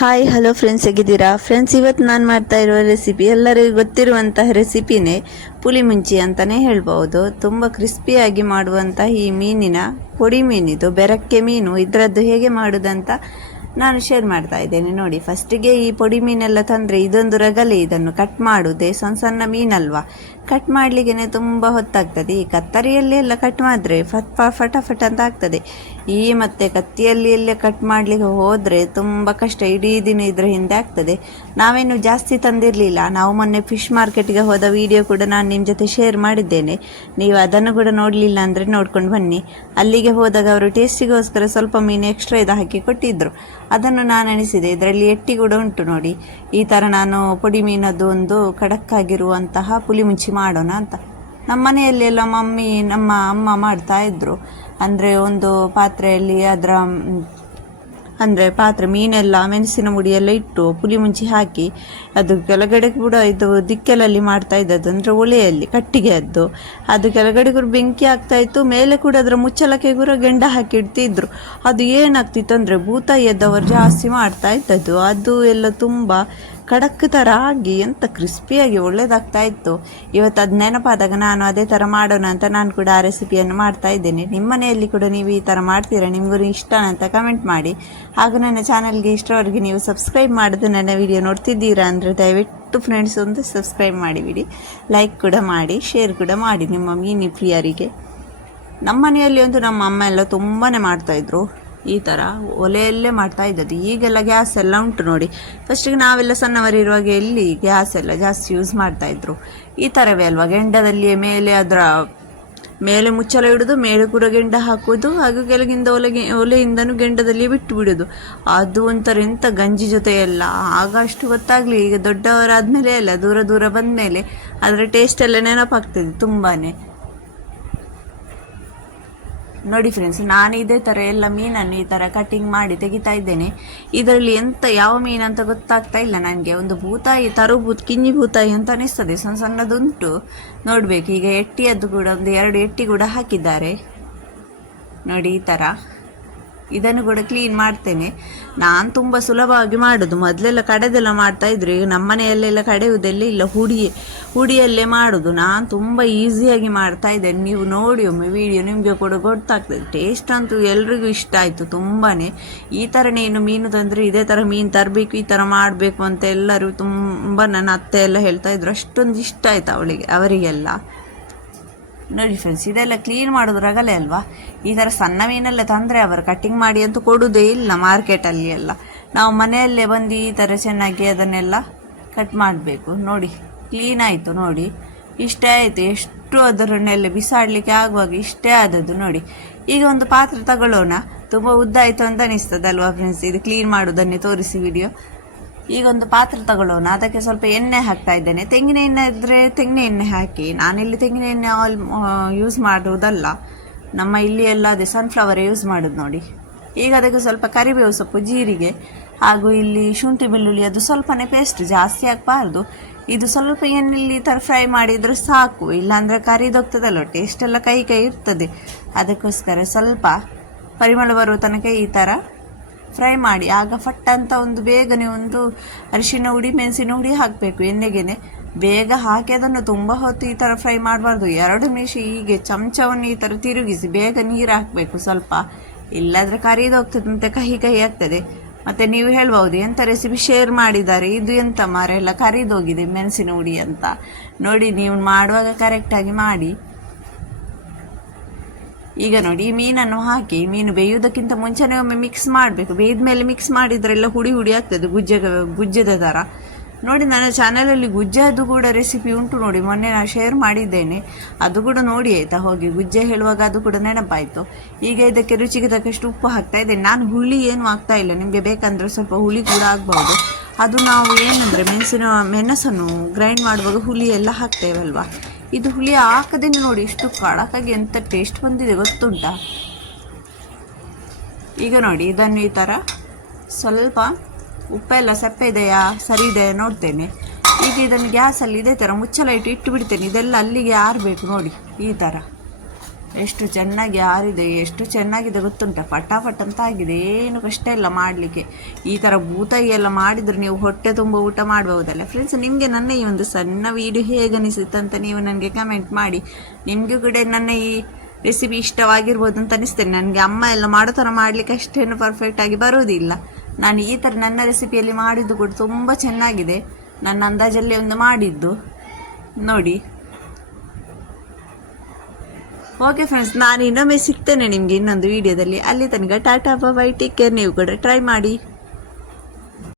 Hi hello friends, ಹೇಗಿದ್ದೀರಾ friends? ಇವತ್ತು ನಾನು ಮಾಡ್ತಾ ಇರುವ ರೆಸಿಪಿ ಎಲ್ಲರಿಗೂ ಗೊತ್ತಿರುವಂತಹ ರೆಸಿಪಿನೇ ಪುಳಿ ಮುಂಚಿ ಅಂತಲೇ ಹೇಳ್ಬೋದು. ತುಂಬ ಕ್ರಿಸ್ಪಿಯಾಗಿ ಮಾಡುವಂಥ ಈ ಮೀನಿನ ಪೊಡಿ ಮೀನಿದು ಬೆರಕ್ಕೆ ಮೀನು, ಇದರದ್ದು ಹೇಗೆ ಮಾಡೋದಂತ ನಾನು ಶೇರ್ ಮಾಡ್ತಾ ಇದ್ದೇನೆ. ನೋಡಿ, ಫಸ್ಟಿಗೆ ಈ ಪೊಡಿ ಮೀನೆಲ್ಲ ತಂದರೆ ಇದೊಂದು ರಗಲೆ, ಇದನ್ನು ಕಟ್ ಮಾಡುವುದೇ ಸಣ್ಣ ಸಣ್ಣ ಮೀನಲ್ವಾ, ಕಟ್ ಮಾಡಲಿಕ್ಕೆ ತುಂಬ ಹೊತ್ತಾಗ್ತದೆ. ಈ ಕತ್ತರಿಯಲ್ಲಿ ಎಲ್ಲ ಕಟ್ ಮಾಡಿದ್ರೆ ಫಟಾಫಟ್ ಅಂತ ಆಗ್ತದೆ. ಈ ಮತ್ತೆ ಕತ್ತಿಯಲ್ಲಿ ಎಲ್ಲ ಕಟ್ ಮಾಡಲಿಕ್ಕೆ ಹೋದರೆ ತುಂಬ ಕಷ್ಟ, ಇಡೀ ದಿನ ಇದರ ಹಿಂದೆ ಆಗ್ತದೆ. ನಾವೇನು ಜಾಸ್ತಿ ತಂದಿರಲಿಲ್ಲ, ನಾವು ಮೊನ್ನೆ ಫಿಶ್ ಮಾರ್ಕೆಟ್ಗೆ ಹೋದ ವಿಡಿಯೋ ಕೂಡ ನಾನು ನಿಮ್ಮ ಜೊತೆ ಶೇರ್ ಮಾಡಿದ್ದೇನೆ. ನೀವು ಅದನ್ನು ಕೂಡ ನೋಡಲಿಲ್ಲ ಅಂದರೆ ನೋಡ್ಕೊಂಡು ಬನ್ನಿ. ಅಲ್ಲಿಗೆ ಹೋದಾಗ ಅವರು ಟೇಸ್ಟಿಗೋಸ್ಕರ ಸ್ವಲ್ಪ ಮೀನು ಎಕ್ಸ್ಟ್ರಾ ಇದು ಹಾಕಿ ಕೊಟ್ಟಿದ್ದರು, ಅದನ್ನು ನಾನು ಎಣಿಸಿದೆ. ಇದರಲ್ಲಿ ಎಟ್ಟಿ ಕೂಡ ಉಂಟು ನೋಡಿ. ಈ ಥರ ನಾನು ಪೊಡಿ ಮೀನದ್ದು ಒಂದು ಖಡಕ್ಕಾಗಿರುವಂತಹ ಪುಳಿ ಮುಂಚಿ ಮಾಡೋಣ ಅಂತ ನಮ್ಮ ಮನೆಯಲ್ಲಿ ಎಲ್ಲ ನಮ್ಮ ಅಮ್ಮ ಮಾಡ್ತಾ ಇದ್ರು. ಅಂದರೆ ಒಂದು ಪಾತ್ರೆಯಲ್ಲಿ ಪಾತ್ರೆ ಮೀನೆಲ್ಲ ಮೆಣಸಿನ ಮುಡಿ ಎಲ್ಲ ಇಟ್ಟು ಪುಳಿ ಮುಂಚಿ ಹಾಕಿ, ಅದು ಕೆಳಗಡೆ ಕೂಡ ಇದು ದಿಕ್ಕೆಲಲ್ಲಿ ಮಾಡ್ತಾ ಇದ್ದದ್ದು, ಅಂದರೆ ಒಲೆಯಲ್ಲಿ ಕಟ್ಟಿಗೆ ಅದು ಕೆಳಗಡೆ ಕೂಡ ಬೆಂಕಿ ಆಗ್ತಾಯಿತ್ತು, ಮೇಲೆ ಕೂಡ ಅದರ ಮುಚ್ಚಲಕ್ಕೆ ಕೂಡ ಗೆಂಡ ಹಾಕಿ ಇಡ್ತಿದ್ರು. ಅದು ಏನಾಗ್ತಿತ್ತು ಅಂದರೆ ಭೂತಾಯಿ ಎದ್ದವರು ಜಾಸ್ತಿ ಮಾಡ್ತಾ ಇದ್ದದ್ದು, ಅದು ಎಲ್ಲ ತುಂಬ ಖಡಕ್ ಥರ ಆಗಿ ಎಂತ ಕ್ರಿಸ್ಪಿಯಾಗಿ ಒಳ್ಳೇದಾಗ್ತಾ ಇತ್ತು. ಇವತ್ತು ಅದು ನೆನಪಾದಾಗ ನಾನು ಅದೇ ಥರ ಮಾಡೋಣ ಅಂತ ನಾನು ಕೂಡ ಆ ರೆಸಿಪಿಯನ್ನು ಮಾಡ್ತಾ ಇದ್ದೇನೆ. ನಿಮ್ಮ ಮನೆಯಲ್ಲಿ ಕೂಡ ನೀವು ಈ ಥರ ಮಾಡ್ತೀರಾ? ನಿಮಗೂ ಇಷ್ಟ ಅಂತ ಕಮೆಂಟ್ ಮಾಡಿ. ಹಾಗೂ ನನ್ನ ಚಾನಲ್ಗೆ ಇಷ್ಟರವರೆಗೆ ನೀವು ಸಬ್ಸ್ಕ್ರೈಬ್ ಮಾಡಿದ್ರೆ ನನ್ನ ವಿಡಿಯೋ ನೋಡ್ತಿದ್ದೀರಾ ಅಂದರೆ ದಯವಿಟ್ಟು ಫ್ರೆಂಡ್ಸ್ ಒಂದು ಸಬ್ಸ್ಕ್ರೈಬ್ ಮಾಡಿಬಿಡಿ, ಲೈಕ್ ಕೂಡ ಮಾಡಿ, ಶೇರ್ ಕೂಡ ಮಾಡಿ ನಿಮ್ಮ ಮೀನು ಪ್ರಿಯರಿಗೆ. ನಮ್ಮ ಮನೆಯಲ್ಲಿ ಒಂದು ನಮ್ಮ ಅಮ್ಮ ಎಲ್ಲ ತುಂಬಾ ಮಾಡ್ತಾಯಿದ್ರು, ಈ ಥರ ಒಲೆಯಲ್ಲೇ ಮಾಡ್ತಾ ಇದ್ದದ್ದು. ಈಗೆಲ್ಲ ಗ್ಯಾಸ್ ಎಲ್ಲ ಉಂಟು ನೋಡಿ. ಫಸ್ಟಿಗೆ ನಾವೆಲ್ಲ ಸಣ್ಣವರಿರುವಾಗ ಎಲ್ಲಿ ಗ್ಯಾಸ್ ಎಲ್ಲ ಜಾಸ್ತಿ ಯೂಸ್ ಮಾಡ್ತಾಯಿದ್ರು. ಈ ಥರವೇ ಅಲ್ವಾ, ಗೆಂಡದಲ್ಲಿಯೇ ಮೇಲೆ ಅದರ ಮೇಲೆ ಮುಚ್ಚಳ ಇಡೋದು, ಮೇಲೆ ಕೂಡ ಗೆಂಡ ಹಾಕೋದು, ಹಾಗೂ ಕೆಳಗಿಂದ ಒಲೆಯಿಂದನೂ ಗೆಂಡದಲ್ಲಿ ಬಿಟ್ಟು ಬಿಡೋದು. ಅದು ಒಂಥರ ಎಂಥ ಗಂಜಿ ಜೊತೆ ಎಲ್ಲ ಆಗ ಅಷ್ಟು ಗೊತ್ತಾಗಲಿ. ಈಗ ದೊಡ್ಡವರಾದಮೇಲೆ ಎಲ್ಲ ದೂರ ಬಂದ ಮೇಲೆ ಅದರ ಟೇಸ್ಟ್ ಎಲ್ಲ ನೆನಪಾಗ್ತದೆ ತುಂಬಾ. ನೋಡಿ ಫ್ರೆಂಡ್ಸ್, ನಾನು ಇದೇ ಥರ ಎಲ್ಲ ಮೀನನ್ನು ಈ ಥರ ಕಟ್ಟಿಂಗ್ ಮಾಡಿ ತೆಗಿತಾ ಇದ್ದೇನೆ. ಇದರಲ್ಲಿ ಯಾವ ಮೀನು ಅಂತ ಗೊತ್ತಾಗ್ತಾ ಇಲ್ಲ ನನಗೆ. ಒಂದು ಭೂತಾಯಿ, ಕಿಂಜಿ ಭೂತಾಯಿ ಅಂತ ಅನಿಸ್ತದೆ, ಸಣ್ಣದುಂಟು ನೋಡಬೇಕು. ಈಗ ಎಟ್ಟಿಯದ್ದು ಕೂಡ ಒಂದು 2 ಎಟ್ಟಿ ಕೂಡ ಹಾಕಿದ್ದಾರೆ ನೋಡಿ. ಈ ಥರ ಇದನ್ನು ಕೂಡ ಕ್ಲೀನ್ ಮಾಡ್ತೇನೆ. ನಾನು ತುಂಬ ಸುಲಭವಾಗಿ ಮಾಡೋದು. ಮೊದಲೆಲ್ಲ ಕಡೆದೆಲ್ಲ ಮಾಡ್ತಾಯಿದ್ರು, ಈಗ ನಮ್ಮ ಮನೆಯಲ್ಲೆಲ್ಲ ಕಡೆಯುವುದೆಲ್ಲ ಇಲ್ಲ, ಹುಡಿಯಲ್ಲೇ ಮಾಡೋದು. ನಾನು ತುಂಬ ಈಸಿಯಾಗಿ ಮಾಡ್ತಾ ಇದ್ದೇನೆ. ನೀವು ನೋಡಿ ಒಮ್ಮೆ ವಿಡಿಯೋ, ನಿಮಗೆ ಕೂಡ ಗೊತ್ತಾಗ್ತದೆ. ಟೇಸ್ಟ್ ಅಂತೂ ಎಲ್ರಿಗೂ ಇಷ್ಟ ಆಯಿತು ತುಂಬಾ. ಈ ಥರನೇ ಇನ್ನು ಮೀನು ತಂದರೆ ಇದೇ ಥರ ಮೀನು ತರಬೇಕು, ಈ ಥರ ಮಾಡಬೇಕು ಅಂತ ಎಲ್ಲರೂ ತುಂಬ ನನ್ನ ಅತ್ತೆ ಎಲ್ಲ ಹೇಳ್ತಾಯಿದ್ರು. ಅಷ್ಟೊಂದು ಇಷ್ಟ ಆಯಿತು ಅವರಿಗೆಲ್ಲ. ನೋಡಿ ಫ್ರೆಂಡ್ಸ್, ಇದೆಲ್ಲ ಕ್ಲೀನ್ ಮಾಡೋದು ರಗಲೆ ಅಲ್ವಾ. ಈ ಥರ ಸಣ್ಣ ಮೀನೆಲ್ಲ ತಂದರೆ ಅವರು ಕಟ್ಟಿಂಗ್ ಮಾಡಿ ಅಂತೂ ಕೊಡೋದೇ ಇಲ್ಲ ಮಾರ್ಕೆಟಲ್ಲಿ ಎಲ್ಲ. ನಾವು ಮನೆಯಲ್ಲೇ ಬಂದು ಈ ಥರ ಚೆನ್ನಾಗಿ ಅದನ್ನೆಲ್ಲ ಕಟ್ ಮಾಡಬೇಕು. ನೋಡಿ, ಕ್ಲೀನ್ ಆಯಿತು ನೋಡಿ, ಇಷ್ಟೇ ಆಯಿತು. ಎಷ್ಟು ಅದರನ್ನೆಲ್ಲ ಬಿಸಾಡಲಿಕ್ಕೆ ಆಗುವಾಗ ಇಷ್ಟೇ ಆದದ್ದು ನೋಡಿ. ಈಗ ಒಂದು ಪಾತ್ರೆ ತಗೊಳ್ಳೋಣ. ತುಂಬ ಉದ್ದ ಆಯಿತು ಅಂತ ಅನಿಸ್ತದಲ್ವಾ ಫ್ರೆಂಡ್ಸ್, ಇದು ಕ್ಲೀನ್ ಮಾಡೋದನ್ನೇ ತೋರಿಸಿ ವಿಡಿಯೋ. ಈಗ ಒಂದು ಪಾತ್ರೆ ತಗೊಳ್ಳೋಣ, ಅದಕ್ಕೆ ಸ್ವಲ್ಪ ಎಣ್ಣೆ ಹಾಕ್ತಾ ಇದ್ದೇನೆ. ತೆಂಗಿನ ಎಣ್ಣೆ ಇದ್ದರೆ ತೆಂಗಿನ ಎಣ್ಣೆ ಹಾಕಿ. ನಾನಿಲ್ಲಿ ತೆಂಗಿನ ಎಣ್ಣೆ ಯೂಸ್ ಮಾಡುವುದಲ್ಲ, ನಮ್ಮ ಇಲ್ಲಿ ಎಲ್ಲ ಅದೇ ಸನ್ಫ್ಲವರ್ ಯೂಸ್ ಮಾಡೋದು ನೋಡಿ. ಈಗ ಅದಕ್ಕೆ ಸ್ವಲ್ಪ ಕರಿಬೇವು ಸೊಪ್ಪು, ಜೀರಿಗೆ, ಹಾಗೂ ಇಲ್ಲಿ ಶುಂಠಿ ಬೆಳ್ಳುಳ್ಳಿ ಅದು ಸ್ವಲ್ಪನೇ ಪೇಸ್ಟ್, ಜಾಸ್ತಿ ಹಾಕಬಾರ್ದು. ಇದು ಸ್ವಲ್ಪ ಎಣ್ಣೆಯಲ್ಲಿ ಈ ಥರ ಫ್ರೈ ಮಾಡಿದರೆ ಸಾಕು, ಇಲ್ಲಾಂದರೆ ಕರಿದೋಗ್ತದಲ್ಲ, ಟೇಸ್ಟ್ ಎಲ್ಲ ಕೈ ಇರ್ತದೆ. ಅದಕ್ಕೋಸ್ಕರ ಸ್ವಲ್ಪ ಪರಿಮಳ ಬರುವ ತನಕ ಈ ಥರ ಫ್ರೈ ಮಾಡಿ. ಆಗ ಫಟ್ ಅಂತ ಬೇಗನೆ ಒಂದು ಅರಿಶಿನ ಹುಡಿ, ಮೆಣಸಿನ ಹುಡಿ ಹಾಕಬೇಕು ಎಣ್ಣೆಗೆನೆ. ಬೇಗ ಹಾಕಿ ಅದನ್ನು ತುಂಬ ಹೊತ್ತು ಈ ಥರ ಫ್ರೈ ಮಾಡಬಾರ್ದು. 2 ನಿಮಿಷ ಹೀಗೆ ಚಮಚವನ್ನು ಈ ಥರ ತಿರುಗಿಸಿ ಬೇಗ ನೀರು ಹಾಕಬೇಕು ಸ್ವಲ್ಪ, ಇಲ್ಲಾದರೆ ಕರಿದೋಗ್ತದಂತೆ, ಕಹಿ ಆಗ್ತದೆ. ಮತ್ತು ನೀವು ಹೇಳ್ಬೋದು ಎಂಥ ರೆಸಿಪಿ ಶೇರ್ ಮಾಡಿದ್ದಾರೆ, ಇದು ಎಂಥ ಎಲ್ಲ ಕರಿದೋಗಿದೆ ಮೆಣಸಿನ ಹುಡಿ ಅಂತ. ನೋಡಿ, ನೀವು ಮಾಡುವಾಗ ಕರೆಕ್ಟಾಗಿ ಮಾಡಿ. ಈಗ ನೋಡಿ, ಈ ಮೀನನ್ನು ಹಾಕಿ, ಮೀನು ಬೇಯುವುದಕ್ಕಿಂತ ಮುಂಚೆನೇ ಒಮ್ಮೆ ಮಿಕ್ಸ್ ಮಾಡಬೇಕು. ಬೇಯ್ದ ಮೇಲೆ ಮಿಕ್ಸ್ ಮಾಡಿದ್ರೆಲ್ಲ ಹುಡಿ ಆಗ್ತದೆ, ಗುಜ್ಜದ ಥರ. ನೋಡಿ, ನನ್ನ ಚಾನಲಲ್ಲಿ ಗುಜ್ಜದ್ದು ಕೂಡ ರೆಸಿಪಿ ಉಂಟು ನೋಡಿ, ಮೊನ್ನೆ ನಾನು ಶೇರ್ ಮಾಡಿದ್ದೇನೆ, ಅದು ಕೂಡ ನೋಡಿ ಆಯಿತಾ ಹೋಗಿ. ಗುಜ್ಜೆ ಹೇಳುವಾಗ ಅದು ಕೂಡ ನೆನಪಾಯಿತು. ಈಗ ಇದಕ್ಕೆ ರುಚಿಗೆ ತಕ್ಕಷ್ಟು ಉಪ್ಪು ಹಾಕ್ತಾ ಇದ್ದೇನೆ. ನಾನು ಹುಳಿ ಏನು ಆಗ್ತಾ ಇಲ್ಲ, ನಿಮಗೆ ಬೇಕಂದರೆ ಸ್ವಲ್ಪ ಹುಳಿ ಕೂಡ ಆಗ್ಬೋದು. ಅದು ನಾವು ಏನಂದರೆ ಮೆಣಸನ್ನು ಗ್ರೈಂಡ್ ಮಾಡುವಾಗ ಹುಳಿ ಎಲ್ಲ ಹಾಕ್ತೇವಲ್ವ, ಇದು ಹುಳಿ ಹಾಕದೇ ನೋಡಿ ಎಷ್ಟು ಕಡಕಾಗಿ ಎಂಥ ಟೇಸ್ಟ್ ಬಂದಿದೆ ಗೊತ್ತುಂಟಾ. ಈಗ ನೋಡಿ, ಇದನ್ನು ಈ ಥರ ಸ್ವಲ್ಪ ಉಪ್ಪೆಲ್ಲ ಸಪ್ಪೆ ಇದೆಯಾ ಸರಿ ಇದೆಯಾ ನೋಡ್ತೇನೆ. ಈಗ ಇದನ್ನು ಗ್ಯಾಸಲ್ಲಿ ಇದೇ ಥರ ಮುಚ್ಚಳ ಇಟ್ಟು ಬಿಡ್ತೇನೆ. ಇದೆಲ್ಲ ಅಲ್ಲಿಗೆ ಆರಬೇಕು ನೋಡಿ. ಈ ಥರ ಎಷ್ಟು ಚೆನ್ನಾಗಿ ಆರಿದೆ, ಎಷ್ಟು ಚೆನ್ನಾಗಿದೆ ಗೊತ್ತುಂಟ, ಪಟಾಪಟ್ ಅಂತ ಆಗಿದೆ, ಏನು ಕಷ್ಟ ಇಲ್ಲ ಮಾಡಲಿಕ್ಕೆ. ಈ ಥರ ಬೂತಾಯಿ ಎಲ್ಲ ಮಾಡಿದರೆ ನೀವು ಹೊಟ್ಟೆ ತುಂಬ ಊಟ ಮಾಡ್ಬೋದಲ್ಲ ಫ್ರೆಂಡ್ಸ್. ನಿಮಗೆ ನನ್ನ ಈ ಒಂದು ಸಣ್ಣ ವೀಡಿಯೋ ಹೇಗೆ ಅನಿಸುತ್ತೆ ಅಂತ ನೀವು ನನಗೆ ಕಮೆಂಟ್ ಮಾಡಿ. ನಿಮಗೂ ಕೂಡ ನನ್ನ ಈ ರೆಸಿಪಿ ಇಷ್ಟವಾಗಿರ್ಬೋದು ಅಂತ ಅನಿಸ್ತೇನೆ. ನನಗೆ ಅಮ್ಮ ಎಲ್ಲ ಮಾಡೋ ಥರ ಮಾಡಲಿಕ್ಕೆ ಅಷ್ಟೇನು ಪರ್ಫೆಕ್ಟಾಗಿ ಬರೋದಿಲ್ಲ. ನಾನು ಈ ಥರ ನನ್ನ ರೆಸಿಪಿಯಲ್ಲಿ ಮಾಡಿದ್ದು ಕೂಡ ತುಂಬ ಚೆನ್ನಾಗಿದೆ. ನನ್ನ ಅಂದಾಜಲ್ಲಿ ಒಂದು ಮಾಡಿದ್ದು ನೋಡಿ. ಓಕೆ ಫ್ರೆಂಡ್ಸ್, ನಾನು ಇನ್ನೊಮ್ಮೆ ಸಿಗ್ತೇನೆ ನಿಮಗೆ ಇನ್ನೊಂದು ವೀಡಿಯೋದಲ್ಲಿ. ಅಲ್ಲಿ ತನಕ ಟಾಟಾ ಬೈ, ಟೇಕ್ ಕೇರ್. ನೀವು ಕೂಡ ಟ್ರೈ ಮಾಡಿ.